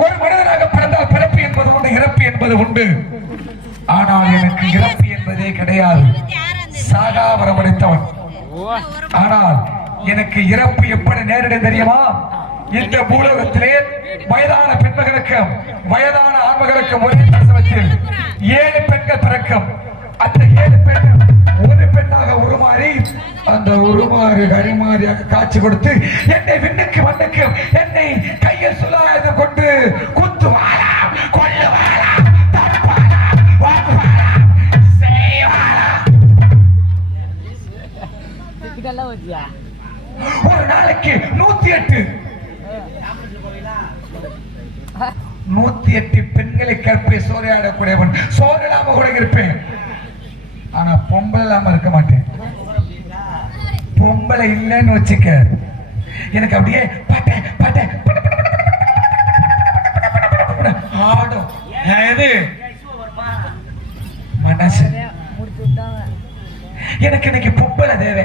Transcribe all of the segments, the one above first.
ஒரு மனிதனாக பிறந்தால் பிறப்பு என்பது உண்டு இறப்பு என்பது உண்டு. ஆனால் எனக்கு இறப்பு என்பதே கிடையாது. சாகா வரமளித்தவன் ஆனால் எனக்கு இறப்பு எப்படி நேரிடும் தெரியுமா? இந்த பூலோகத்திலே வயதான பெண்மகளுக்கும் வயதான ஆண்மகளுக்கும் ஒரே பிரசவத்தில் ஏழு பெண்கள் பிறக்கும். அந்த ஏழு பெண்கள் ஒரு பெண்ணாக உருமாறி அந்த உருமாறு கரிமாறியாக காட்சி கொடுத்து என்னை விண்ணுக்கு மண்ணுக்கு என்னை கையில் சுலாயுதம் கொண்டு இதெல்லாம் வச்சியா? ஒரு நாளைக்கு நூத்தி எட்டு நூத்தி எட்டு பெண்களை கற்பை சோறையாடக்கூடியவன் சோறு கூட இருப்பேன். ஆனா பொம்பளை இல்லாம இருக்க மாட்டேன் பொம்பளை இல்லைன்னு வச்சுக்க எனக்கு அப்படியே பட்ட பட்ட ஆடும் எது மனசு எனக்கு இன்னைக்கு பொம்பளை தேவை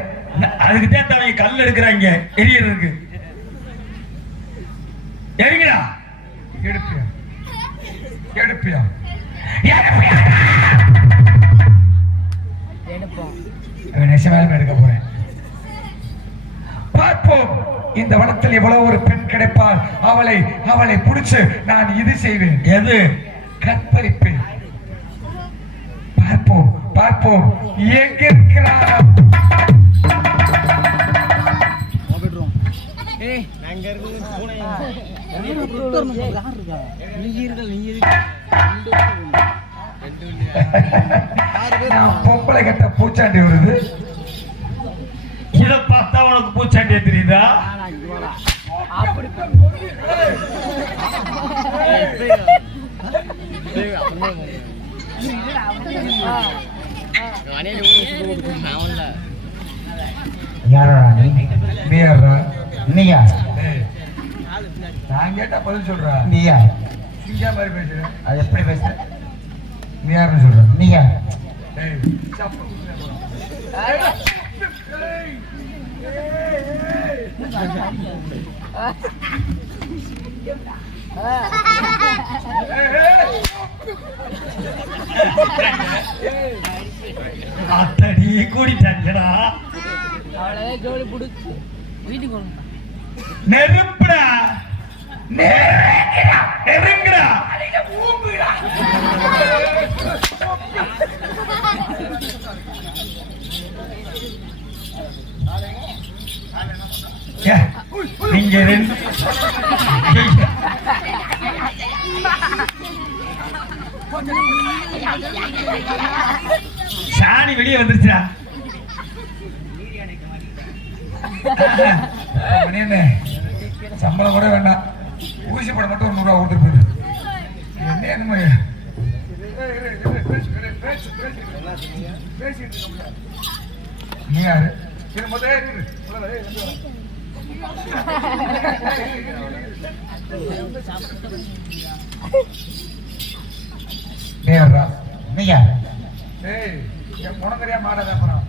அதுக்கு தான் அவங்க கல் எடுக்கிறாங்க எரியறதுக்கு எரிங்கடா எடுப்பியா எடுப்பியா எடுப்பியா நெசவேலம் எடுக்க போறேன். பார்ப்போம். இந்த வனத்தில் எவ்வளவு ஒரு பெண் கிடைப்பாள். அவளை அவளை புடிச்சு நான் இது செய்வேன். எது? கற்பழிப்பேன் பார்ப்போம் பார்ப்போம். எங்க இருக்கிறார் ஏய் நாங்க இருக்குது பூனை நீங்க இருக்க? நீங்க நான் பொம்பளை கட்ட பூச்சாண்டி வருது. இதை பார்த்தா உனக்கு பூச்சாண்டியா தெரியுதா? அப்படி யாரா நீ? நீ யாரா? நான் கேட்டா பதில் சொல்றா. நீயா சிங்கா மாதிரி பேசுறேன் அது எப்படி பேசுற? நீ யாருன்னு சொல்றேன் நீயா அத்தடி கூடிட்டாங்கடா. அவளே ஜோடி பிடிச்சி வீட்டுக்கு நெருப்புடா. நெருங்குடா. நெருங்குடா. நீங்க ரெண்டு சாணி வெளியே வந்துருச்சா சம்பளம் கூட வேண்டாம். ஊசி படம் மட்டும் ஒரு நூறுரூவா கொடுத்துட்டு போயிடு. என்ன என்னமோ நீ யாரு? நீ குணங்கரியா மாடாத அப்புறம்.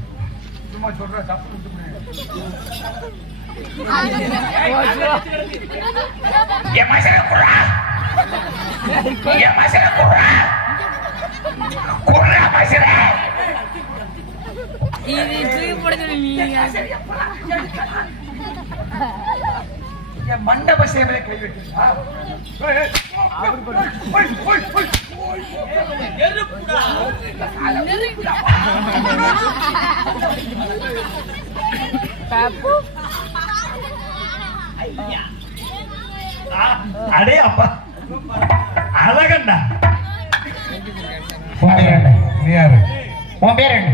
சும்மா சொல்ற தப்பு என் மசன குர்ரா என் மசன குர்ரா குர்ரா மசன இது போடுங்க நீங்க என் மண்டப சேவையை கை வைக்கிறா பாப்பு? அடே அப்பா. அழகண்டா உன் பேர் என்ன? நீ யாரு? உன் பேர் என்ன?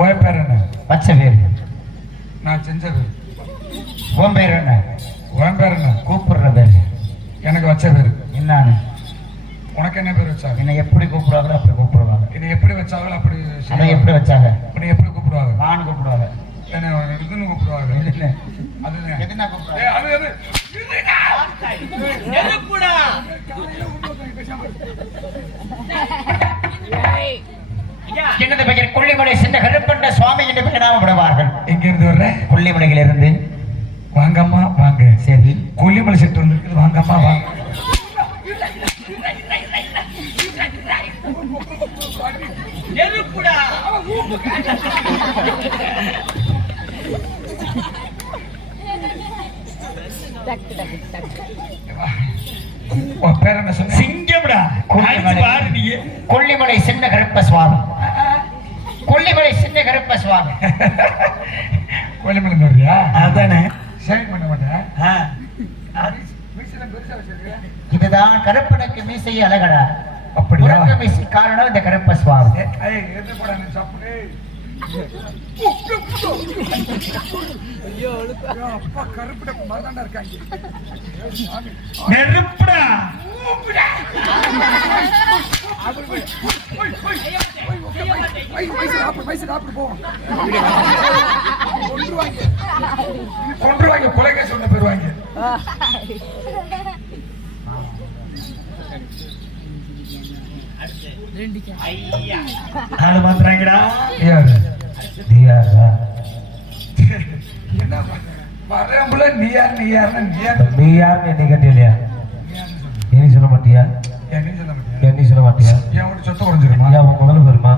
உன் பேர் என்ன? பச்ச பேர். நான் செஞ்சது. உன் பேர் என்ன? உன் பேர் என்ன? கூப்பிடுற பேர் எனக்கு வச்ச பேரு என்னான்னு உனக்கு என்ன பேர் வச்சாங்க என்னை எப்படி கூப்பிடுவாங்களோ அப்படி கூப்பிடுவாங்க. என்னை எப்படி வச்சாங்களோ அப்படி அதை. எப்படி வச்சாங்க? உன்னை எப்படி கூப்பிடுவாங்க? நான் கூப்பிடுவாங்க. என்ன இதுன்னு கூப்பிடுவாங்க? இல்ல. அதுதான் எதுனா கூப்பிடுவாங்க? அது அது எனது பெயர் கொல்லிமலை சென்ற கருப்பண்ட சுவாமி என்று பெயர் நாமப்படுவார்கள். எங்க இருந்து வர்ற? கொல்லிமலையிலிருந்து வாங்கம்மா வாங்க. சரி. கொல்லிமலை செட்டு வந்திருக்குது வாங்கம்மா வாங்க. சிங்கம்டா. பாரு நீ. கொல்லிமலை சின்ன கருப்ப சுவாமி. கொல்லிமலை சின்ன கருப்ப சுவாமி. வர்றியா அதானே. ஷேவிங் பண்ண மாட்டேன்? இதுதான் கருப்பனுக்கு மீசை அழகடா அப்படியா உனக்கு மீசை காரணம் இந்த கருப்ப சுவாமி ஏய், ஏய், கொன்றுவாங்க. கொலைக்க சொன்ன பெறுவாங்க ஆளு மாத்துறாங்கடா. என்ன வரம்புல நீயார் நீயார் நீயார் நீயார் என்ன கேட்டியா? நீ சொல்ல. மாட்டியா? என்ன சொல்ல மாட்டியா? என் சொத்து உடஞ்சிருமா? முதல்ல பெருமா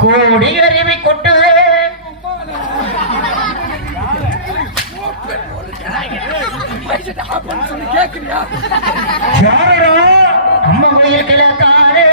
கோடி அறிவை கொட்டு அம்மா கோயில் கிழக்காரு